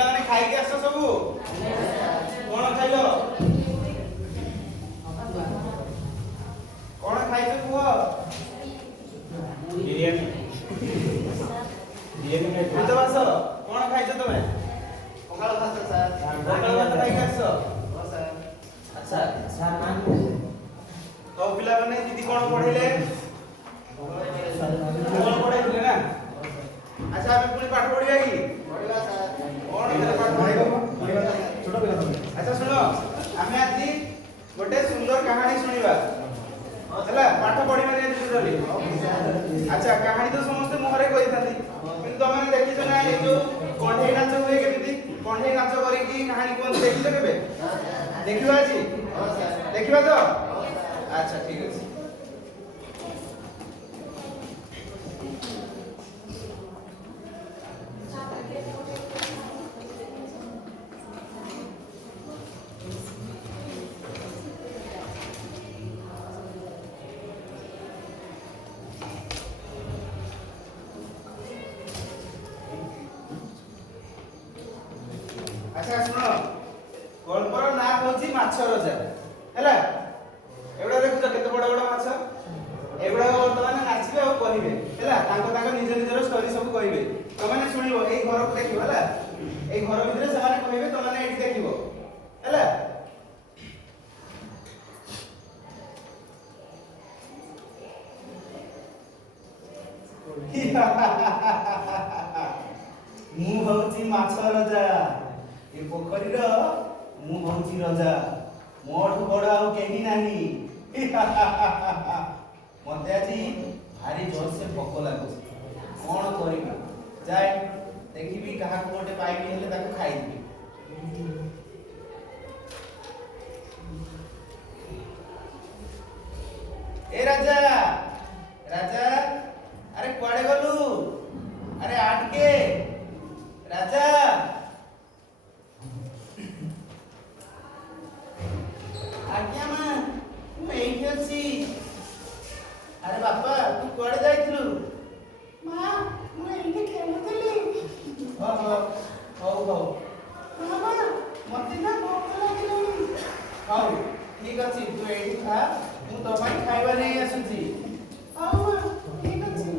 ପିଲାମାନେ ଖାଇକି ଆସ ସବୁ। କଣ ଖାଇଲ? କଣ ଖାଇଛ କୁହ? ବିରିୟାନୀ। ବାସ କଣ ଖାଇଛ ତମେ? ପଖାଳ ଭାତ ସାର୍। ପଖାଳ ଭାତ ଖାଇକି ଆସିଛ? ଆଚ୍ଛା ତ ପିଲାମାନେ ଦିଦି କଣ ପଢେଇଲେ? କଣ ପଢେଇଥିଲେ ନା? ଆଚ୍ଛା ଆମେ ପୁଣି ପାଠ ପଢିବା କି? ପଢିବା ସାର୍। କଣ ପାଠ ପଢିବା? ଆଚ୍ଛା ଶୁଣ, ଆମେ ଆଜି ଗୋଟେ ସୁନ୍ଦର କାହାଣୀ ଶୁଣିବା ହେଲା। ପାଠ ପଢିବାନି ଆଜି ଟୋଟାଲି। ଆଚ୍ଛା କାହାଣୀ ତ ସମସ୍ତେ ମୁହଁରେ କହିଥାନ୍ତି, କିନ୍ତୁ ତମେ ଦେଖିଛ ନା ଏଇ ଯୋଉ କଣ୍ଢେଇ ନାଚ ହୁଏ କେମିତି? କଣ୍ଢେଇ ନାଚ କରିକି କାହାଣୀ କୁହନ୍ତି, ଦେଖିଛ କେବେ? ଦେଖିବା ଆଜି? ଦେଖିବା ତ? ଆଚ୍ଛା ଠିକ ଅଛି। ଆଚ୍ଛା ଶୁଣ, ଗଳ୍ପର ନାଁ ହେଉଛି ମାଛ ରଜା ହେଲା। ଏଗୁଡା ଦେଖୁଛ କେତେ ବଡ ବଡ ମାଛ? ଏଗୁଡାକ ବର୍ତ୍ତମାନ ନାଚିବେ ଆଉ କହିବେ ହେଲା। ତାଙ୍କ ତାଙ୍କ ନିଜ ନିଜର ଷ୍ଟୋରି ସବୁ କହିବେ। ତମାନେ ଶୁଣିବ, ଏଇ ଘରକୁ ଦେଖିବ ହେଲା। ଏଇ ଘର ଭିତରେ ସେମାନେ କହିବେ, ତମାନେ ଏଠି ଦେଖିବ ହେଲା। ମୁଁ ହଉଛି ମାଛ ରଜା। ଏ ପୋଖରୀର ମୁଁ ହଉଛି ରଜା। ମୋଠୁ ବଡ ଆଉ କେହି ନାହିଁ। ମତେ ଆଜି ଭାରି ଜୋରସେ ଭୋକ ଲାଗୁଛି। କଣ କରିବି? ଯାଏ ଦେଖିବି କାହାକୁ ଗୋଟେ ପାଇବି, ହେଲେ ତାକୁ ଖାଇଦେବି। ए राजा, राजा, अरे कुआड़े गलु? अरे आटके राजा। आज्ञा मां, मु एठी अछि। अरे बापा तू कुआड़े जाइथिलु? मां मु एठी खेलुथिली। ओहो हौ हौ मामा मते ना भोक लागिलानी। हौ ठीक अछि, तू एठी खा, मु तो ପାଇଁ ଖାଇବା ନେଇ ଆସୁଛି। ହଉ ମା ଠିକ ଅଛି।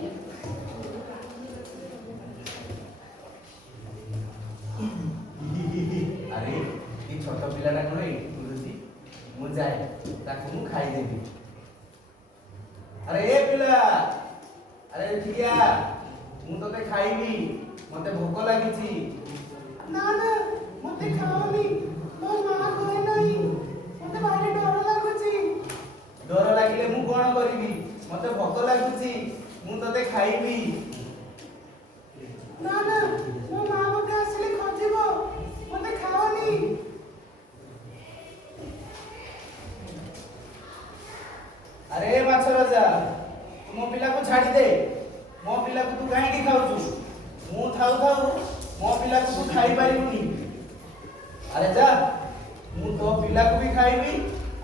ଆରେ ଏ ଛୋଟ ପିଲାଟା କଣ ଏଇଠି ବୁଲୁଛି? ମୁଁ ଯାଏ ତାକୁ ମୁଁ ଖାଇଦେବି। ଆରେ ଏ ପିଲା, ଆରେ ଏଠିକି ଆ, ମୁଁ ତତେ ଖାଇବି। ମତେ ଭୋକ ଲାଗିଛି। ନା ନା ମତେ ଖାଅନି, ମୋ ମା କହେ ନାହିଁ। ମତେ ଭାରି ଡର ଲାଗୁଛି। ଡର ଲାଗିଲେ ମୁଁ କଣ କରିବି? ମତେ ଭୋକ ଲାଗୁଛି, ମୁଁ ତତେ ଖାଇବି। ନା ନା ମୋ ମା ମତେ ଆସିଲେ ଖୋଜିବ। ମତେ ଖାଅନି। ଆରେ ମାଛ ରାଜା, ତୁ ମୋ ପିଲାକୁ ଛାଡି ଦେ। ମୋ ପିଲାକୁ ତୁ କାହିଁକି ଖାଉଛୁ? ମୁଁ ଥାଉ ଥାଉ ମୋ ପିଲାକୁ ତୁ ଖାଇପାରିବୁନି। ଆରେ ଯା, ମୁଁ ତୋ ପିଲାକୁ ବି ଖାଇବି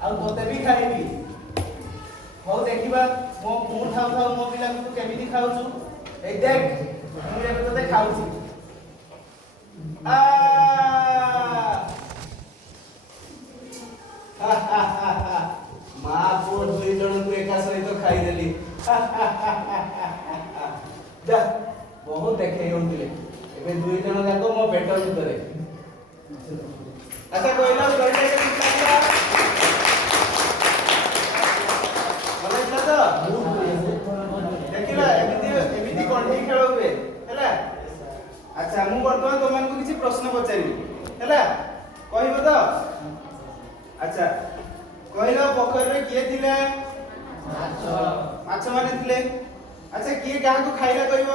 ଆଉ ତୋତେ ବି ଖାଇବି। ହଉ ଦେଖିବା ମୁଁ ଥାଉ ଥାଉ ମୋ ପିଲାକୁ ତୁ କେମିତି ଖାଉଛୁ। ଏଇ ଦେଖ, ମୁଁ ଏବେ ତୋତେ ଖାଉଛି। ଆ ମା ପୁଅ ଦୁଇ ଜଣଙ୍କୁ ଏକା ସହିତ ଖାଇଦେଲି। ଯା, ବହୁତ ଦେଖେଇ ହଉଥିଲେ, ଏବେ ଦୁଇ ଜଣ ଯାକ ମୋ ପେଟ ଭିତରେ। ଆଚ୍ଛା କହିଲ, ଦେଖିଲା ଏମିତି ଏମିତି କଣ୍ଢେଇ ଖେଳ ହୁଏ ହେଲା। ଆଚ୍ଛା ମୁଁ ବର୍ତ୍ତମାନ ତମମାନଙ୍କୁ କିଛି ପ୍ରଶ୍ନ ପଚାରିବି ହେଲା, କହିବ ତ? ଆଚ୍ଛା କହିଲ, ପୋଖରୀରେ କିଏ ଥିଲା? ମାଛ ମାନେ ଥିଲେ। ଆଚ୍ଛା କିଏ କାହାକୁ ଖାଇଲା କହିବ?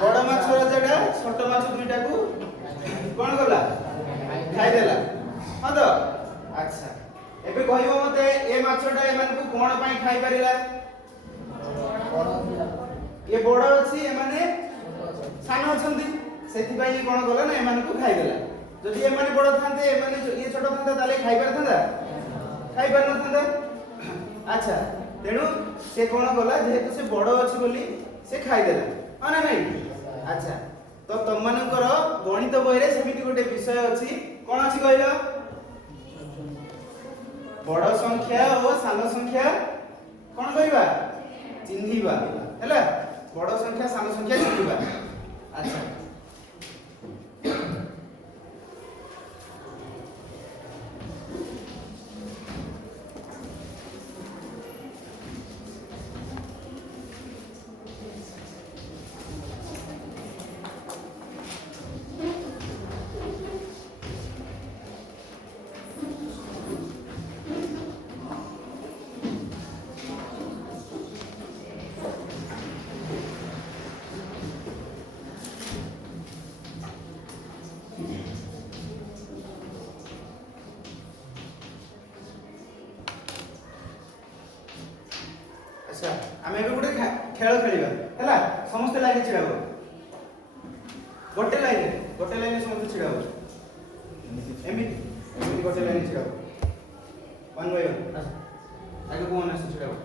ବଡ ମାଛ ରଜାଟା ଛୋଟ ମାଛ ଦୁଇଟାକୁ କଣ କଲା? ଖାଇଦେଲା। ହଁ ତ? ଆଚ୍ଛା ଏବେ କହିବ ମତେ, ଏ ମାଛଟା ଏମାନଙ୍କୁ କଣ ପାଇଁ ଖାଇ ପାରିଲା? ଏ ବଡ ଅଛି, ଏମାନେ ସାନ ଅଛନ୍ତି, ସେଥିପାଇଁ କଣ କଲା ନା ଏମାନଙ୍କୁ ଖାଇଦେଲା। ଯଦି ଏମାନେ ବଡ ଥାନ୍ତେ, ଏମାନେ ଇଏ ଛୋଟ ଥାନ୍ତା, ତାହେଲେ ଖାଇ ପାରିଥାନ୍ତା? ଖାଇ ପାରିନଥାନ୍ତା। ଆଚ୍ଛା ତେଣୁ ସେ କଣ କଲା, ଯେହେତୁ ସେ ବଡ ଅଛି ବୋଲି ସେ ଖାଇଦେଲା, ହଁ ନା ନାଇଁ? ଆଚ୍ଛା गणित बही रे सेमिति गोटे विषय अछि कोन अछि कहलो बड़ संख्या और सान संख्या कोन करबा चिन्हिबा हैला बड़ संख्या सान संख्या चिन्हिबा अच्छा अच्छा आमे भी गोटे खेल खेलिबा हैला समस्त लाइन छिड़ाबो गोटे लाइन समस्त छिड़ाबो एमिति गोटे लाइन छिड़ाबो वन बाय वन आगे कोन आसे छिड़ाबो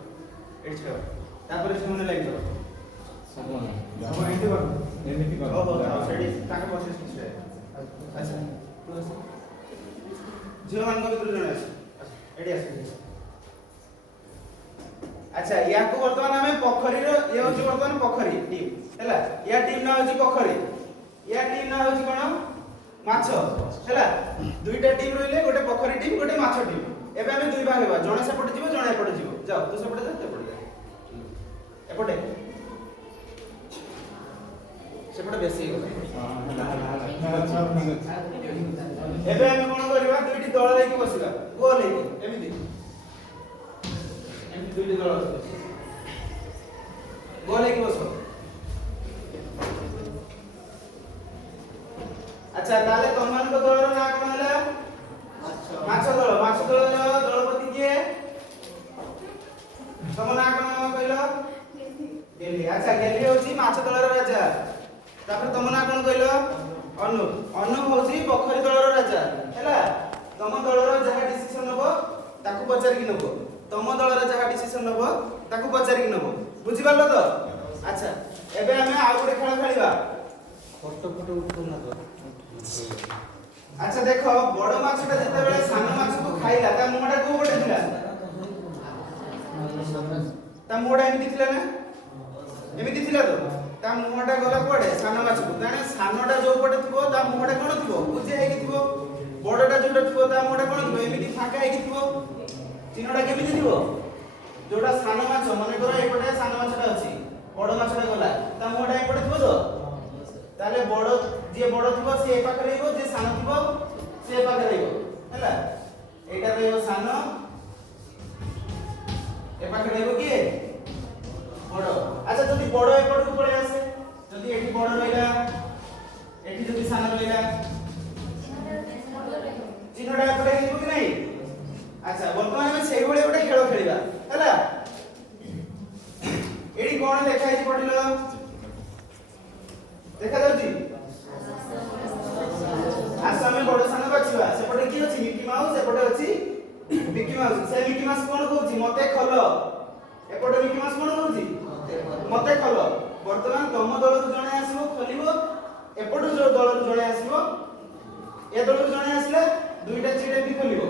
एडी छिड़ाबो तापर से मने लाइन करो सब एमिति कर एमिति कर ओहो सेडी ताके प्रोसेस छिड़ाबो अच्छा जीरो मान को भीतर जणे आसे एडी आसे अच्छा या को वर्तमान हमें पोखरी रो ये होची वर्तमान पोखरी टीम हैला या टीम ना होची पोखरी या टीम ना होची कोन माछो हैला दुईटा टीम रहिले गोटे पोखरी टीम गोटे माछो टीम एबे हमें दुई भाग हेबा जणे सेपटे जीवो जणे एपटे जीवो जाओ तू सेपटे जा एपटे जा एपटे सेपटे बेसी एबे हमें कोन करबा दुईटी दळ लेके बसिबा गोल लेके एमिति दुईटी दल गोल है कि बसो अच्छा ताले तमन को दलर ना कोन हला माछ दल दलपति के तम ना कोन कहलो गेली अच्छा गेली होची माछ दलर राजा तापर तम ना कोन कहलो अनु होची पोखरी दलर राजा हैला तम दलर जहा डिसिजन नबो ताकू पचार कि नबो तम दलर जहा डिसिजन नबो ताकू पचार कि नबो बुझि पालो तो अच्छा एबे हमें आ गोटे खेल खेलिबा फोटो उठो ना तो अच्छा देखो बड़ माछटा जते बेले सान माछ को खाइला ता मुहटा को पटे थिला ता मुहटा एमिति थिला ना एमिति थिला तो ता मुहटा गला पड़े सान माछ को ताने सानटा जो पटे थिबो ता मुहटा कोन थिबो बुझे हेकि थिबो बड़टा जोटा थिबो ता मुहटा कोन थिबो एमिति फाका हेकि थिबो चिन्हटा केमिति थिबो जोटा सान माछ माने करो एपटे सान माछटा अछि बड़ माछटा गला ता मुहटा एपटे थिबो तो ताले बड़ जे बड़ थिबो से ए पाखरे रहइबो जे सान थिबो से ए पाखरे रहइबो हैला एटा रहइबो सान ए पाखरे रहइबो के बड़ अच्छा जदी बड़ एपट को पळे आसे जदी एठी बड़ रहिला एठी जदी सान रहिला चिन्हटा एपटे रहइबो कि नाही अच्छा वर्तमान में सेही भले गोटे खेल खेलिबा हैला एडी कोन लेखा है पढिलो देखा जाउची आसा में बड़ सान बाछिबा सेपटे की अछि मिकी माउस सेपटे अछि मिकी माउस से मिकी माउस कोन कहउची मते खल एपटे मिकी माउस कोन कहउची मते खल वर्तमान तम दल जणे आसीबो खलिबो एपटे जो दल जणे आसीबो ए दल जणे आसले दुईटा चिड़े भी खलिबो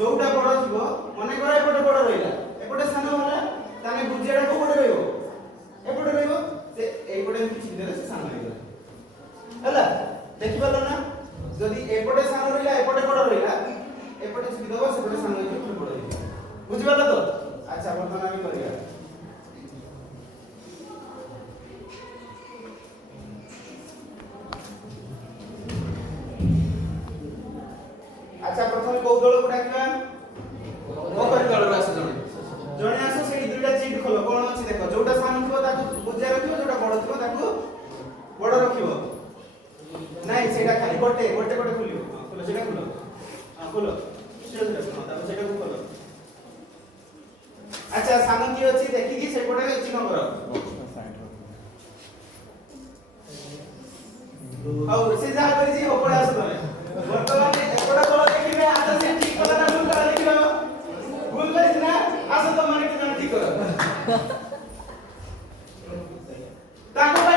जोटा बड़ थिबो मने कर एपटे बड़ रहिला एपटे सान होला ताने बुझियाडा को पटे रहइबो एपटे रहइबो से एपटे किछि देले से सान रहइला हैला देखि पालो ना जदी एपटे सान रहिला एपटे बड़ रहिला एपटे छि दबो सेपटे सान रहिला बड़ रहिला बुझि पालो तो अच्छा वर्तमान हम करिया अच्छा प्रथम को दल को डाकिबा पोखरी दल रो आसे जणे आसे से दुईटा चीट खोलो कोन अछि देखो जोटा सान थिबो ताकू बुझिया रखिबो जोटा बड़ थिबो ताकू बड़ रखिबो नाही सेटा खाली गोटे खोलियो खोलो सेटा खोलो हां खोलो सेटा खोलो तापर सेटा को खोलो अच्छा सान की अछि देखि कि सेपटे चिन्ह करो और से जा करी जी ऊपर आसे तमे वर्तमान एपटा तो देखिबे आता से ठीक कला ना भूल कला देखिबो भूल करिस ना आसे तो माने कि ठीक करो ताको भाई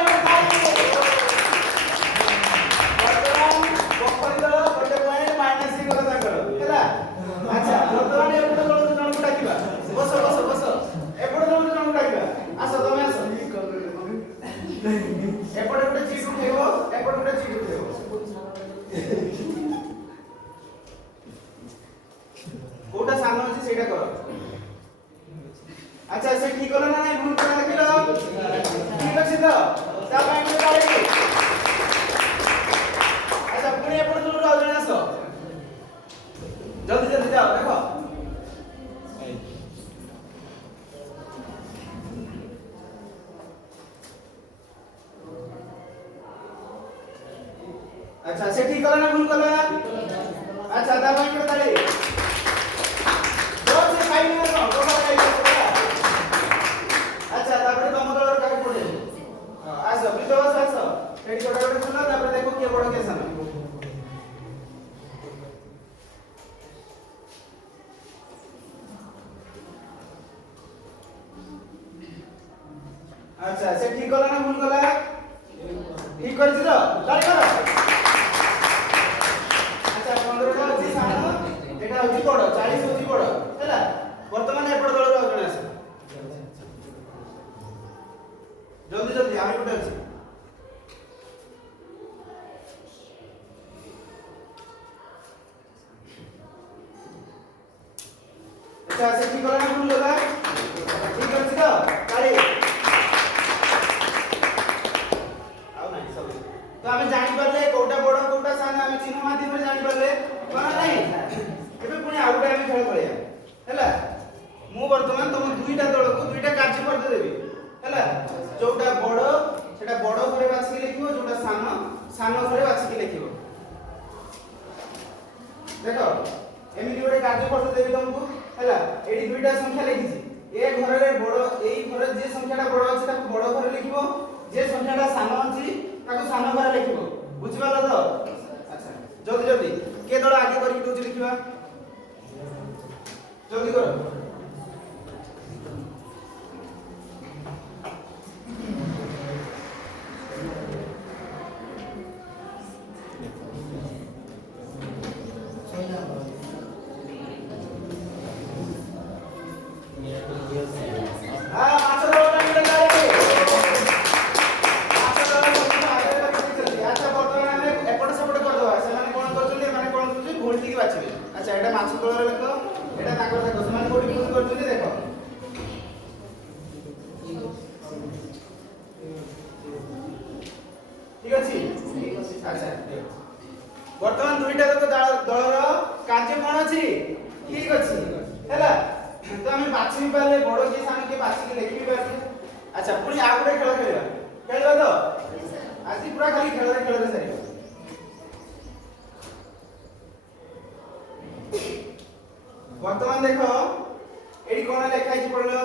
अच्छा से ठीक कला ना भूल कला अच्छा ता भाई को ताली जोर से खाई नहीं ना तो खाई अच्छा तापर तम दलर काहे पड़े आस बितवास आस एडी गोटा गोटा सुना तापर देखो के बड़ के साना अच्छा से ठीक कला ना भूल कला ठीक कर दिलो ताली करो अच्छा 15 टा अछि सानो एटा अछि बड़ 40 अछि बड़ हैला वर्तमान एपड़ दलर आ जणे आसे जल्दी जल्दी आमी गुटे अछि अच्छा से ठीक कला ना भूल कला ठीक कर दिलो ताली तो हमें जानि परले कोटा बड़ कोटा सान हमें चिन्ह माध्यम रे जानि परले कोना नहीं एबे पुनी आउटा हमें खेल पड़िया हैला मु वर्तमान तुम दुईटा दल को दुईटा कार्य कर देबी हैला जोटा बड़ सेटा बड़ घरे बाछि के लिखिबो जोटा सान सान घरे बाछि के लिखिबो देखो एमिति गोटे कार्य कर देबी तुमको हैला एडी दुईटा संख्या लिखिছি ए घर रे बड़ एई घर जे संख्याटा बड़ अछि ताको बड़ घरे लिखिबो जे संख्याटा सान अछि ताको सान घरे लिखिबो बुझि पालो तो अच्छा जल्दी जल्दी के दल आगे करी दोछि लिखिबा जल्दी करो वर्तमान दुईटा दलर कार्य कोन अछि ठीक अछि हैला तो हम बाछि पाले बड़ के सान के बाछि के लिखि पारे अच्छा पुनी आ गुटे खेल खेलबा तो आज पूरा खाली खेल रे सरी वर्तमान देखो एडी कोन लिखा छि पढलो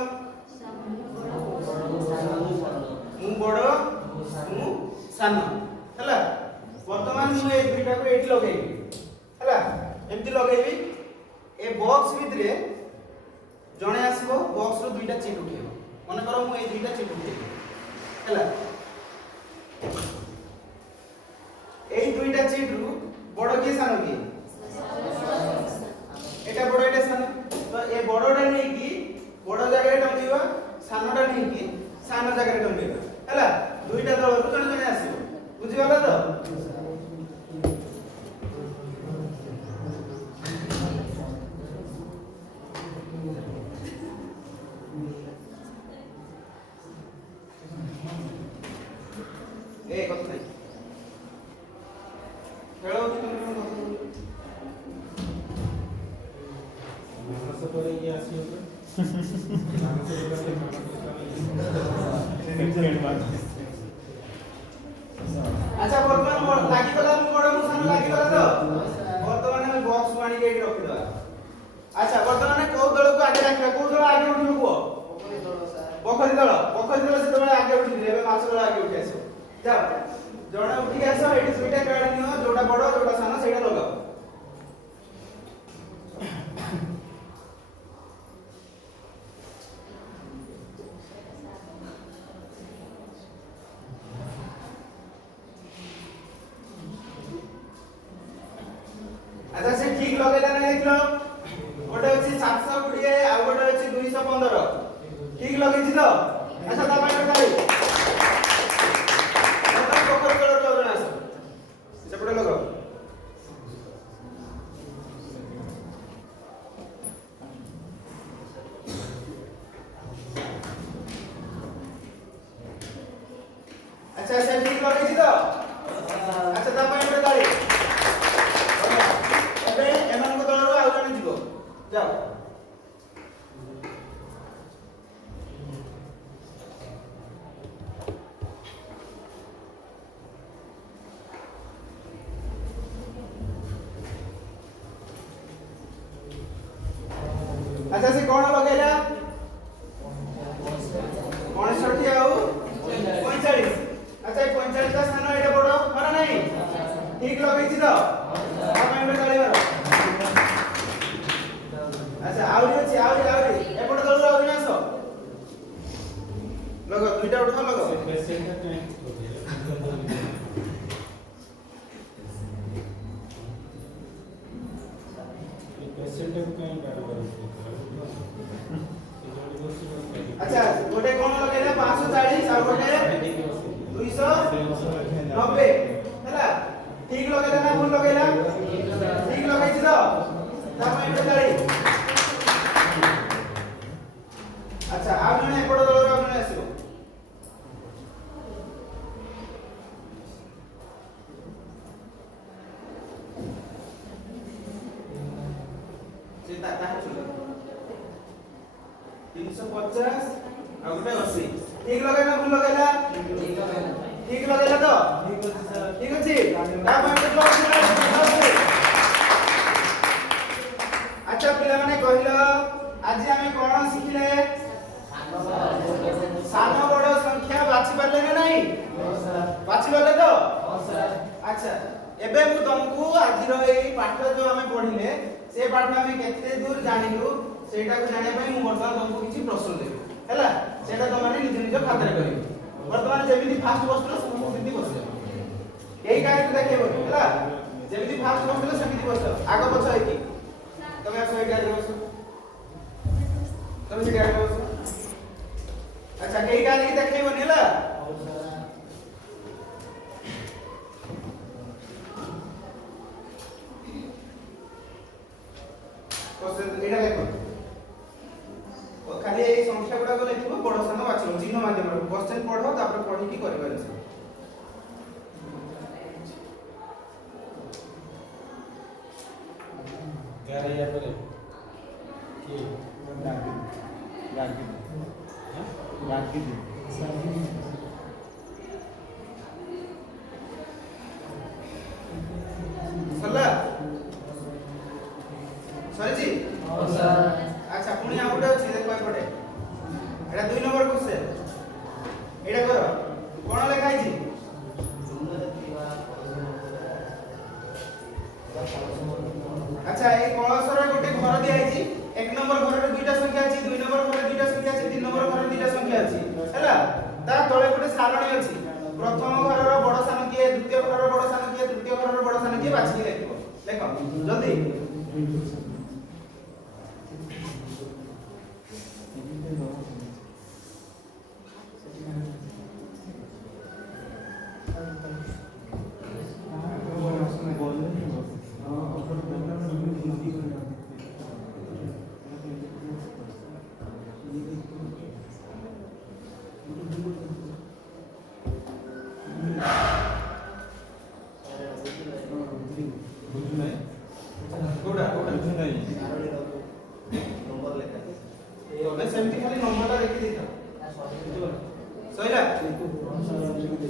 मु बड़ मु सान हैला वर्तमान मु ए दुईटा को एठी लगेबी हैला एमती लगेबी ए बॉक्स भितरे जणे आसीबो बॉक्स रो दुईटा चीट उठेबो मन करो मु ए दुईटा चीट उठेबी हैला एई दुईटा चीट रु बड़ के सान के एटा बड़ एटा सान तो ए बड़टा नै की बड़ जगह रे टंगीबा सानटा नै की सान जगह रे टंगीबा हैला दुईटा दल रु जणे जणे आसीबो बुझि गला तो ए कत नहीं खेलो मानस पर ये आसी हो अच्छा वर्तमान लागी गला बड़ मुसान लागी गला तो वर्तमान हम बॉक्स वाणी के रखि दवा अच्छा वर्तमान को दल को आगे रखिबा को दल आगे उठिबो को पोखरी दल से तबे आगे उठि लेबे माछ दल आगे उठि आसो जाओ जोड़ा उठी आसो एटी दुईटा कार्ड नियो जोड़ा बड़ जोड़ा सान सेटा लगाओ अच्छा से ठीक लगेला नै देखलो गोटे अछि 720 आ गोटे अछि 215 ठीक लगै छी तो अच्छा ता पाइ ताली आता पोखर कलर लो जणा सेपटे लगाओ अच्छा से ठीक लगै छी तो अच्छा ता पाइ ताली एबे एमान को दलरो आउ जने जीवो जाओ अच्छा से कौन लगेला 65 आउ 45 अच्छा 45 का स्थान एटा बड़ माना नहीं ठीक लगैछि तो आपण एटा ताली मारो अच्छा आउरी अछि आउरी एपट तळु आउरी नासो लगो दुईटा उठा लगो पेशेंट का पेशेंट को कहीं बार बार अच्छा गोटे कोन लगेला 540 और गोटे 290 हैला ठीक लगेला ना भूल लगेला ठीक लगैछि तो तापर एटा ताली अच्छा आ जने एपट दलर आ जने आसीबो चिंता ता चलो 350 और गोटे 80 ठीक लगेला भूल लगेला ठीक लगेला तो ठीक अछि तापर एटा ब्लॉक अच्छा पिला माने कहिलो आज हमें कोन सिखिले सानो बड़ संख्या बाछि परले ना नहीं बाछि परले तो अच्छा एबे मु तुमको आज रो एई पाठ जो हमें पढिले से पाठ में केते दूर जानिलु सेटा को जाने पई मु वर्तमान तुमको किछि प्रश्न देबो हैला सेटा तो माने निज निज खातिर करियो वर्तमान जेमिति फास्ट बसलो सेमिति बसलो एई कार्य देखैबो हैला जेमिति फास्ट बसलो सेमिति बसलो आगो पछ है कि तमे आसो एटा बसो तमे सेटा बसो अच्छा कई कार्य देखैबो हैला क्वेश्चन एटा देखो खाली ए संख्या गुडा को लिखिबो बड़ सान बाछिबो चिन्ह माध्यम रे क्वेश्चन पढो तापर पढी की करबा छै क्या है यहाँ पर कि सरला सर जी अच्छा पुणी आ गुटे अछि देखो एपटे एटा 2 नंबर क्वेश्चन एटा करो कोन लेखा छि अच्छा ए कळसर गोटे घर दिया छि एक नंबर घर रे दुईटा संख्या अछि 2 नंबर घर रे दुईटा संख्या अछि 3 नंबर घर रे दुईटा संख्या अछि हैला ता तळे गोटे सारणी अछि प्रथम घर रो बड़ सान किए द्वितीय घर रो बड़ सान किए तृतीय घर रो बड़ सान किए बाछि के लिखो देखो जल्दी कोडा नंबर लेखा तमे सेमति खाली नंबरटा लिखि देता सहीला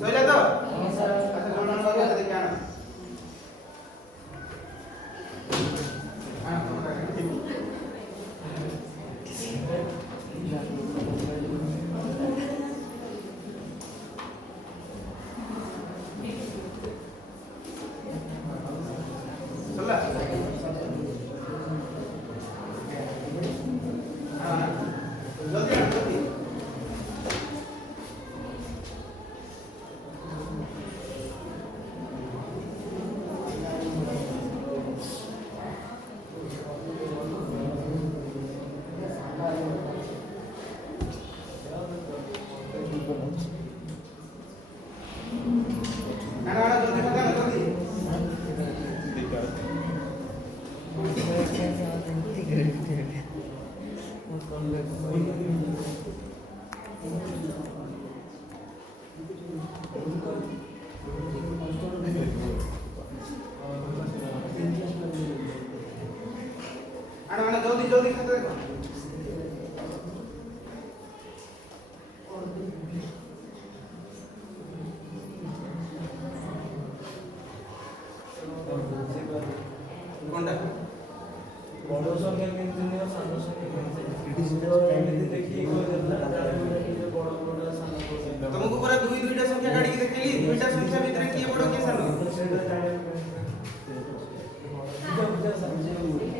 सहीला तो अच्छा जोड़ना लगे तो देखा ना जल्दी जल्दी खाते देखो कोनटा बड़ संख्या केमती नियो सानो संख्या केमती तुमको पूरा दुईटा संख्या काढी देखली दुईटा संख्या भितर किए बड़ किए सानो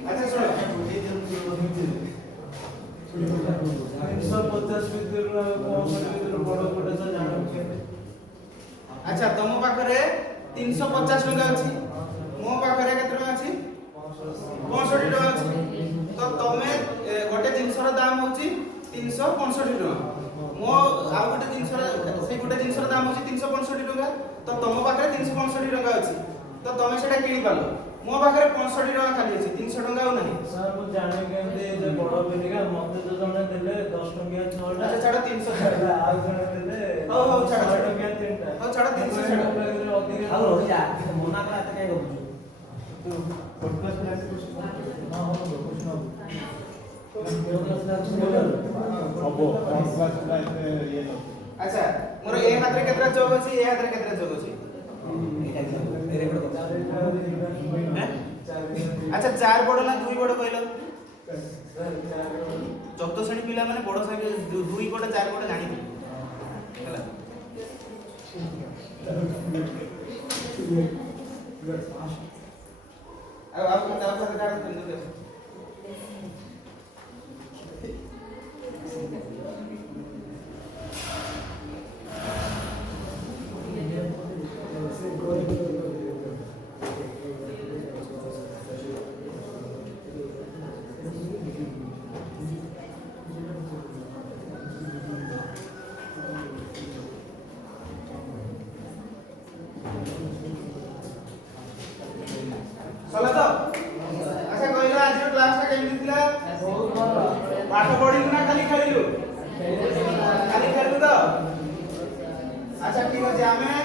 अच्छा सुनो 350 ଭିତରୁ ବଡ଼ କୋଟା ଜାଣ अच्छा तुम पाखरे 350 टका अछि मो पाखरे केते टका अछि 65 टका अछि तो तमे गोटे जिंसर दाम होची 365 टका मो आ गोटे जिंसर से गोटे जिंसर दाम होची 365 टका तो तुम पाखरे 365 टका अछि तो तमे सेटा किनि पालो मो पाखरे 65 टका खाली अछि 300 टका आ नाही सर मु जाने केते जे बड़ बेनिका मते जो जने देले 10 टका 6 टा अच्छा छाड़ 300 छाड़ आ जने देले हो हो छाड़ 6 टका 3 टा हो छाड़ 300 छाड़ ଅଧିକ ଆଉ ରହିଯା ମନା କରା ଏତେ କାଇଁ କରୁଛୁ ତୁ ପଡକାଷ୍ଟ କ୍ଲାସ କରୁଛୁ ହଁ ହଁ କରୁଛୁ ନା ହବ କ୍ଲାସ କ୍ଲାସ ଇଏ ନ अच्छा मोर ए हाथ रे केतरा चौक अछि ए हाथ रे केतरा चौक अछि अच्छा चार बड़ ना दुई बड़ कहलो चौथ श्रेणी पिला माने बड़ संख्या दुई बड़ चार बड़ जानि ହେଲା अब बताओ सरकार के चला तो अच्छा कहला आज क्लास का केमि थिला बहुत भल पाठ पढिलु ना खाली खेलिलु खाली खेलिलु तो अच्छा ठीक अछि हमें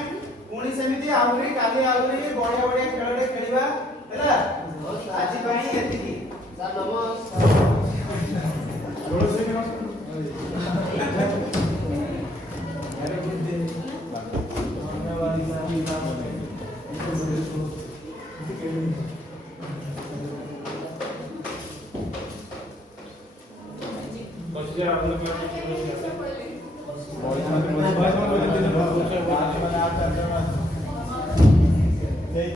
पुणी सेमिति आउरी काली आउरी बढ़िया बढ़िया खेलडे खेलिबा हैला आज पई एतिकी सर नमस्कार बड़ से अरे बुद्धि धन्यवाद की नाम है बच्चे आप लोग क्या बॉयज में